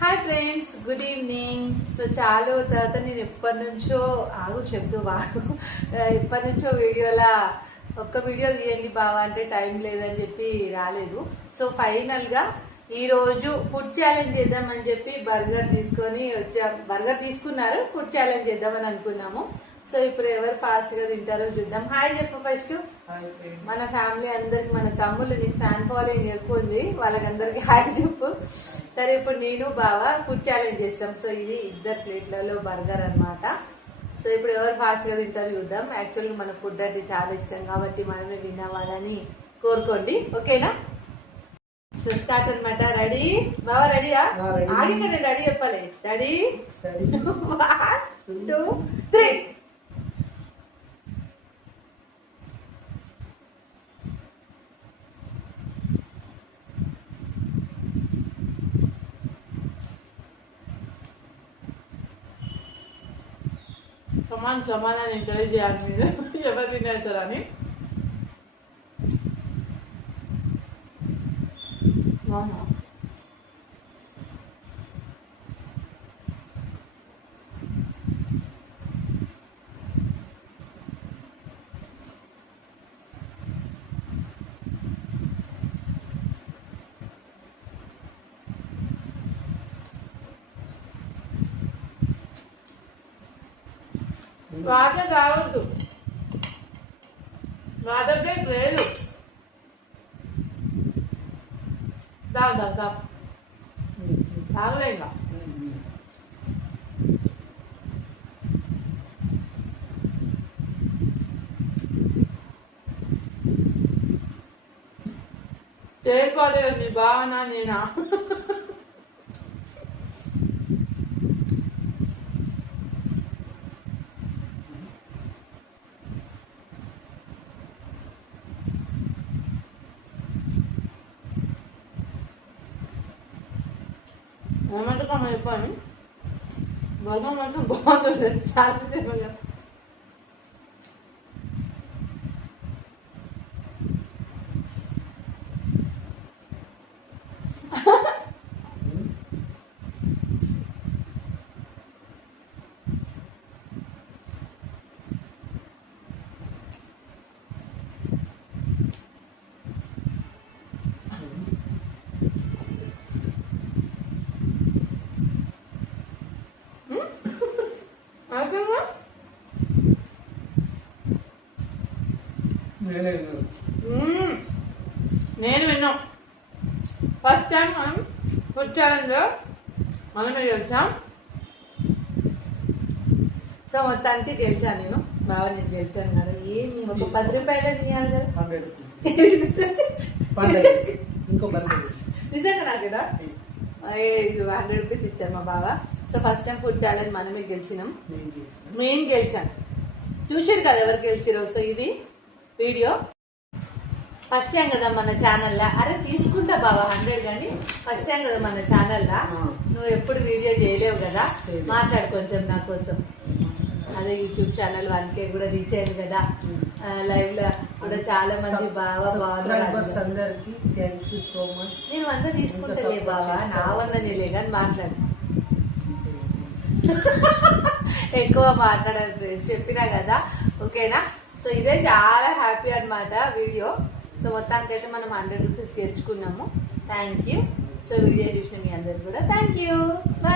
Hi friends, good evening. So చాలా తర్వాత నేను ఎప్పటి నుంచో చెప్తూ ఎప్పటి నుంచో వీడియోలా ఒక్క వీడియో తీయండి బావా అంటే టైం లేదని చెప్పి రాలేదు. సో ఫైనల్గా ఈరోజు ఫుడ్ ఛాలెంజ్ చేద్దామని చెప్పి బర్గర్ తీసుకున్నారు. ఫుడ్ ఛాలెంజ్ చేద్దామని అనుకున్నాము. సో ఇప్పుడు ఎవరు ఫాస్ట్గా తింటారో చూద్దాం. హాయ్ చెప్పు ఫస్ట్. మన ఫ్యామిలీ అందరికి, మన తమ్ముళ్ళు, నీకు ఫ్యాన్ ఫాలోయింగ్ ఎక్కువ ఉంది, వాళ్ళకందరికి హాయ్ చెప్పు. సరే ఇప్పుడు నేను బావా ఫుడ్ ఛాలెంజ్ చేస్తాం. సో ఇది 2 ప్లేట్లలో బర్గర్ అన్నమాట. సో ఇప్పుడు ఎవరు ఫాస్ట్గా తింటారో చూద్దాం. యాక్చువల్గా మన ఫుడ్ అంటే చాలా ఇష్టం కాబట్టి మనమే విన్ అవ్వాలని కోరుకోండి, ఓకేనా? సో స్టార్ట్ అనమాట. రెడీ బావా? రెడీయా? ఆగి నేను రెడీ చెప్పాలి. రెడీ 1 2 3. సమాధానం ఎంకరేజ్ చేయాలి మీరు, ఎవరు తినేస్తారని. వాటర్ తాగొద్దు, వాటర్ బ్రేక్ లేదు. తాగలే ఇంకా. చేయకపోలేదు నీ భావన నేనా? ఏమంటే మనం చెప్పాను బర్గర్ మాత్రం బాగుంటుంది, చాలా తిన్నాను. నేను విన్నా ఫస్ట్ టైం మనం ఫుడ్ ఛాలెంజ్ మనమే గెలిచాం. సో మొత్తానికి గెలిచాను నేను. బాగా నేను గెలిచాను కదా. ఏమి ఒక 10 రూపాయలు తీయాలి కదా నిజంగా నాకేనా? 100 రూపీస్ ఇచ్చాను మా బావ. So first time food challenge మనమే గెలిచినాం. మేము గెలిచాను, చూసారు కదా ఎవరు గెలిచిరో. సో ఇది వీడియో ఫస్ట్ టైం కదా మన ఛానల్లా. అరే తీసుకుంటా బావా 100, కానీ ఫస్ట్ టైం కదా మన ఛానల్లా. నువ్వు ఎప్పుడు వీడియో చేయలేవు కదా, మాట్లాడు కొంచెం నా కోసం. అదే యూట్యూబ్ ఛానల్ 1K కూడా రీచ్ అయింది కదా. లైవ్ లో కూడా చాలా మంది బాగా బాగున్నారు. నేను 100 తీసుకుంటలే బావా, నా 100 నీలే కానీ మాట్లాడు. ఎక్కువ మాట్లాడాలి చెప్పినా కదా, ఓకేనా? సో ఇదే చాలా హ్యాపీ అనమాట వీడియో. సో మొత్తానికి అయితే మనం 100 రూపీస్ గెలుచుకున్నాము. Thank you. సో వీడియో చూసిన మీ అందరికి కూడా థ్యాంక్ యూ. బాయ్.